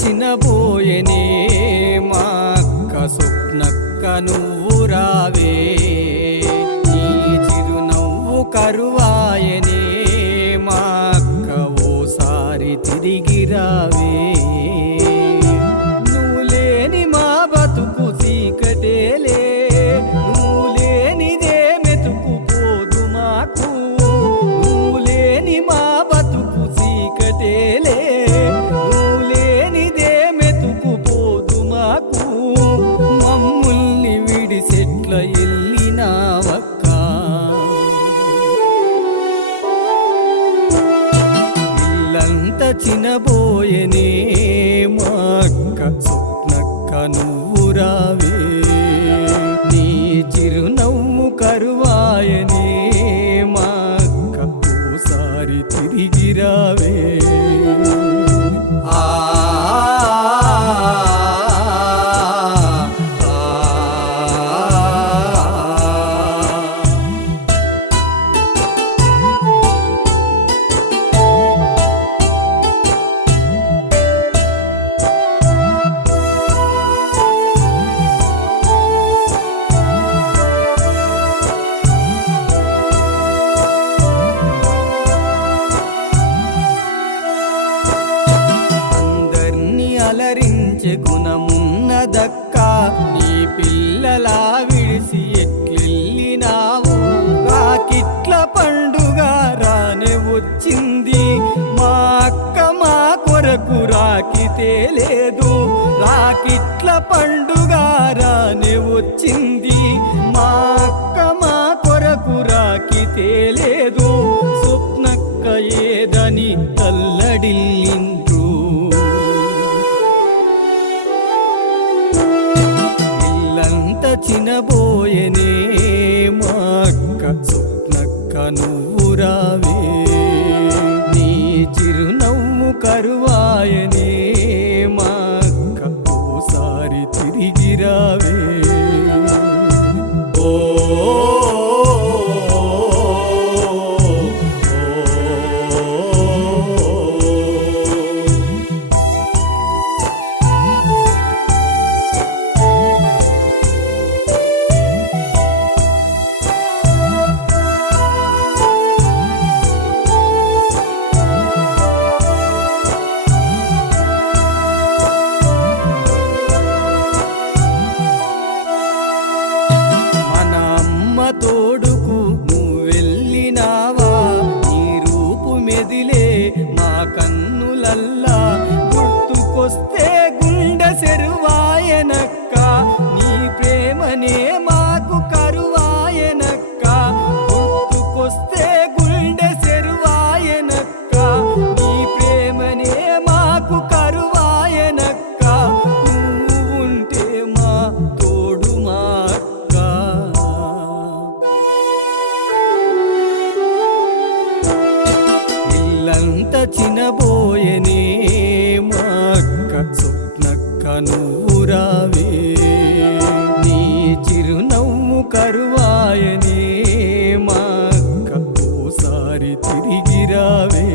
చినబోయనే మా అక్క స్వప్నక్క నువ్వు రావే, నీ చిరునవ్వు కరువాయనే మా అక్క ఓసారి తిరిగి రావే. నువ్వు లేని మా బతుకు చీకటేలే, నువ్వు లేనిదే మెతుకుపోదు మాకు, నువ్వు లేని మా బతుకు చీకటేలే, మమ్ముల్ని విడిసెట్ల ఎల్లినావక్క. ఇల్లంత చినబోయనే మా అక్క స్వప్నక్క నువ్వు రావే, నీ చిరునవ్వు కరువాయనే మా అక్క ఓసారి తిరిగి రావే. అలరించే గుణమున్నదక్క, నీ పిల్లలా విడిసి ఎట్లెళ్ళినావు, రాకిట్ల పండుగ రానే వచ్చింది, మా అక్క మా కొరకు రాకితే లేదు, రాకిట్ల పండుగ రానే వచ్చింది, మా అక్క మా కొరకు రాకితే లేదు, స్వప్నక్క ఏదని తల్లడిల్లింది. చినబోయనే మా అక్క స్వప్నక్క నువ్వు రావే, నీ చిరునవ్వు కరువాయనే మా అక్క ఓసారి తిరిగి రావే. ఓ తోడుకు నువ్వెళ్ళినావా, నీ రూపు మెదిలే మా కన్నులల్లా, గుర్తుకొస్తే గుండె సెరువాయనక్క, నీ ప్రేమనే మాకు కరువాయనక్క, గుర్తుకొస్తే గుండె సెరువాయనక్క, నీ ప్రేమనే మాకు కరువాయనక్క, నువ్వు ఉంటే మా తోడు మా అక్క. ఇల్లంత చినబోయనే మా అక్క స్వప్నక్క నువ్వు రావే, నీ చిరునవ్వు కరువాయనే మా అక్క ఓసారి తిరిగి రావే.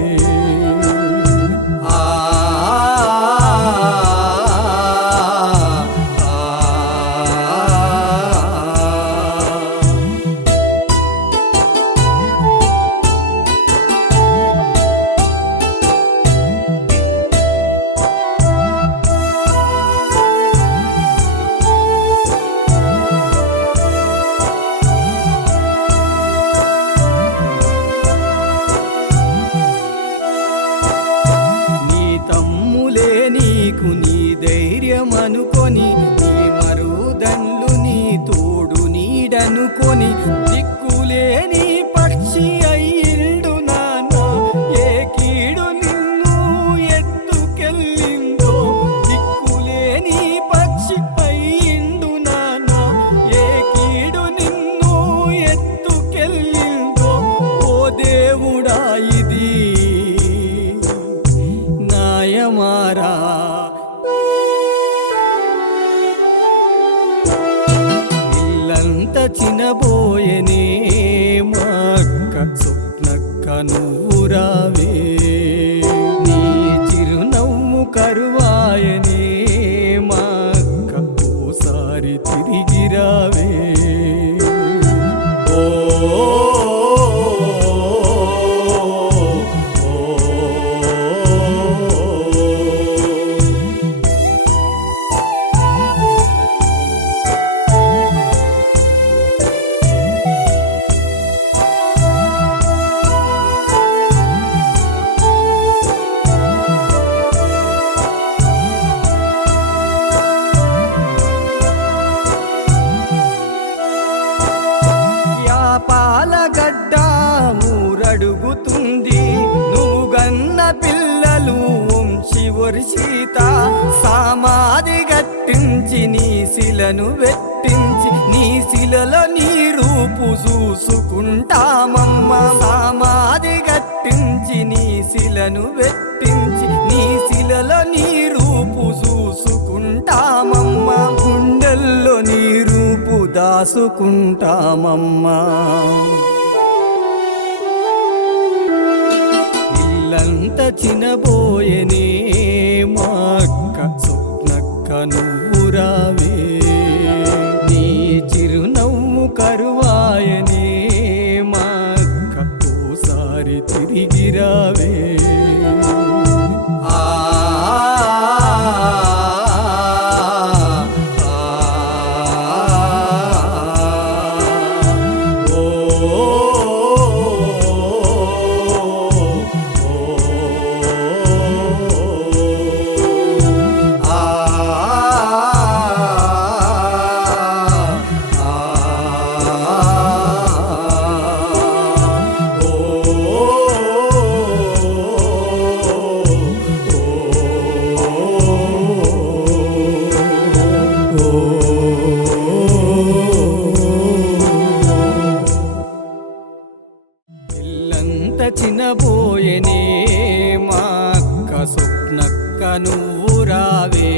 ధైర్యమనుకొని నీ మరుదండ్లు నీ తోడు నీడనుకొని దిక్కులేని పక్షి అయ్యిండు నాన్న ఏ కీడు నిన్ను ఎత్తుకెళ్ళిందో దిక్కులేని పక్షి అయ్యిండు నాన్న ఏ కీడు నిన్ను ఎత్తుకెళ్ళిందో ఓ దేవుడా ఇది నాయమారా ఇల్లంత చినబోయనే మా అక్క స్వప్నక్క నువ్వు రావే నీ చిరునవ్వు కరువాయనే మా అక్క ఓసారి తిరిగి రావే ఓ పాలగడ్డ ఊరడుగుతుంది నువ్వు గన్న పిల్లలు వంశీ వర్షిత సమాధి గట్టించి నీ శిలను వెట్టించి నీ శిలలో నీ రూపు చూసుకుంటామమ్మ సమాధి గట్టించి నీ శిలను వెట్టించి నీ శిలలో నీ రూపు చూసుకుంటామమ్మ గుండెల్లో నీ రూపు దాసుకుంటామమ్మా ఇల్లంత చినబోయనే మా అక్క స్వప్నక్క నువ్వు రావే నీ చిరునవ్వు కరువాయనే మా అక్క ఓసారి తిరిగి రావే ఇల్లంత చినబోయనే మా అక్క స్వప్నక్క నువ్వు రావే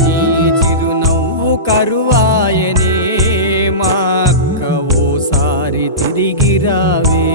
నీ చిరునవ్వు కరువాయనే మా అక్క ఓసారి తిరిగి రావే